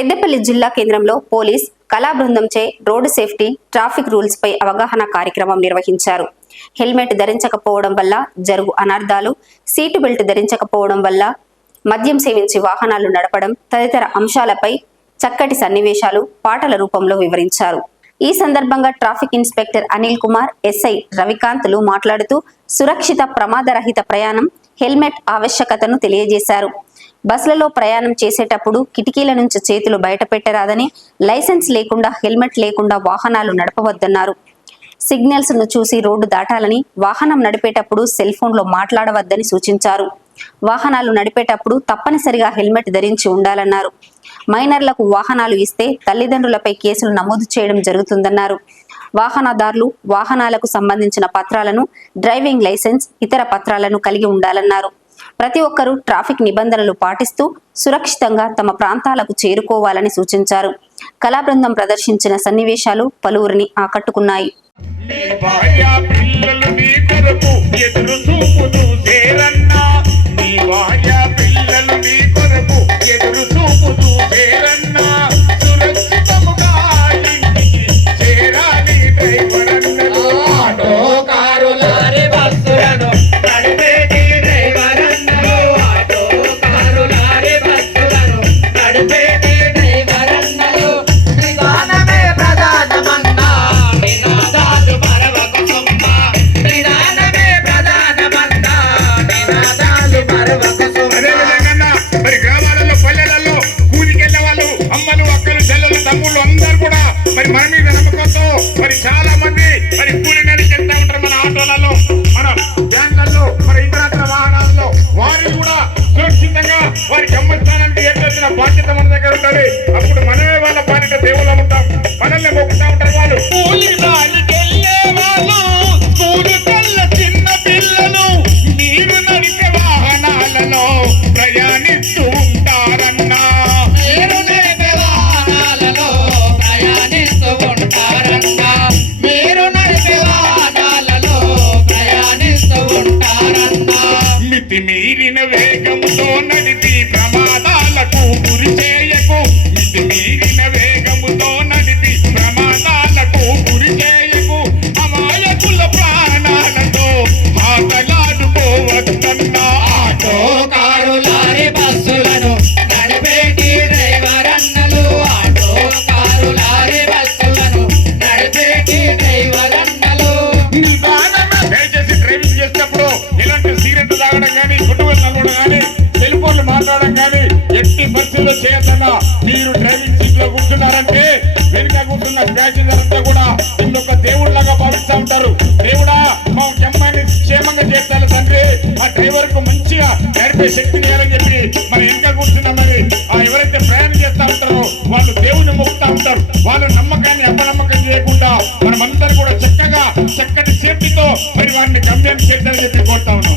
పెద్దపల్లి జిల్లా కేంద్రంలో పోలీస్ కళా బృందంచే రోడ్డు సేఫ్టీ ట్రాఫిక్ రూల్స్ పై అవగాహన కార్యక్రమం నిర్వహించారు. హెల్మెట్ ధరించకపోవడం వల్ల జరుగు అనర్థాలు సీటు బెల్ట్ ధరించకపోవడం వల్ల మద్యం సేవించి వాహనాలు నడపడం తదితర అంశాలపై చక్కటి సన్నివేశాలు పాటల రూపంలో వివరించారు. ఈ సందర్భంగా traffic inspector Anil Kumar SI రవికాంత్లు మాట్లాడుతూ సురక్షిత ప్రమాదరహిత ప్రయాణం హెల్మెట్ ఆవశ్యకతను తెలియజేశారు. బస్సులలో ప్రయాణం చేసేటప్పుడు కిటికీల నుంచి చేతులు బయట పెట్టరాదని లైసెన్స్ లేకుండా హెల్మెట్ లేకుండా వాహనాలు నడపవద్దన్నారు. సిగ్నల్స్ను చూసి రోడ్డు దాటాలని వాహనం నడిపేటప్పుడు సెల్ ఫోన్లో మాట్లాడవద్దని సూచించారు. వాహనాలు నడిపేటప్పుడు తప్పనిసరిగా హెల్మెట్ ధరించి ఉండాలన్నారు. మైనర్లకు వాహనాలు ఇస్తే తల్లిదండ్రులపై కేసులు నమోదు చేయడం జరుగుతుందన్నారు. వాహనదారులు వాహనాలకు సంబంధించిన పత్రాలను డ్రైవింగ్ లైసెన్స్ ఇతర పత్రాలను కలిగి ఉండాలన్నారు. ప్రతి ఒక్కరూ ట్రాఫిక్ నిబంధనలు పాటిస్తూ సురక్షితంగా తమ ప్రాంతాలకు చేరుకోవాలని సూచించారు. కళా బృందం ప్రదర్శించిన సన్నివేశాలు పలువురిని ఆకట్టుకున్నాయి. నీ భార్య పిల్లలు నీ కొరకు ఎదురు చూపు చేరన్నా. మరి చాలా మంది మరి కూలి నడిచి వెళ్తా ఉంటారు మన ఆటోలలో మన వ్యాన్లలో మరి ఇతరత్ర వాహనాలలో. వారిని కూడా సురక్షితంగా వారి గమ్మస్థానానికి ఏర్పడిన బాధ్యత మన దగ్గర ఉండాలి. అప్పుడు మనమే వాళ్ళ బాధ్యత దేవుళ్ళ ఉంటాం. మనల్ని మొక్కుతా ఉంటారు వాళ్ళు. చేసినప్పుడు ఇలాంటి సిగరెట్ తాగడం కానీ గుట్టుగా నడవడం కానీ టెలిఫోన్లు మాట్లాడడం కానీ ఎట్టి పరిస్థితుల్లో చేయకుండా మీరు డ్రైవింగ్ సీట్లో కూర్చున్నారంటే వెనుక కూర్చున్న ప్యాసింజర్ అంతా కూడా ఒక దేవుళ్ళగా భావిస్తూ ఉంటారు. దేవుడా మా అమ్మాయిని క్షేమంగా చేస్తాను తండ్రి. ఆ డ్రైవర్కు మంచిగా నడిపే శక్తిని ఇవ్వాలని చెప్పి మరి వెనుక కూర్చున్నాం మరి ఆ ఎవరైతే ప్రయాణం చేస్తా ఉంటారో వాళ్ళు దేవుని మొక్కుతా ఉంటారు. వాళ్ళు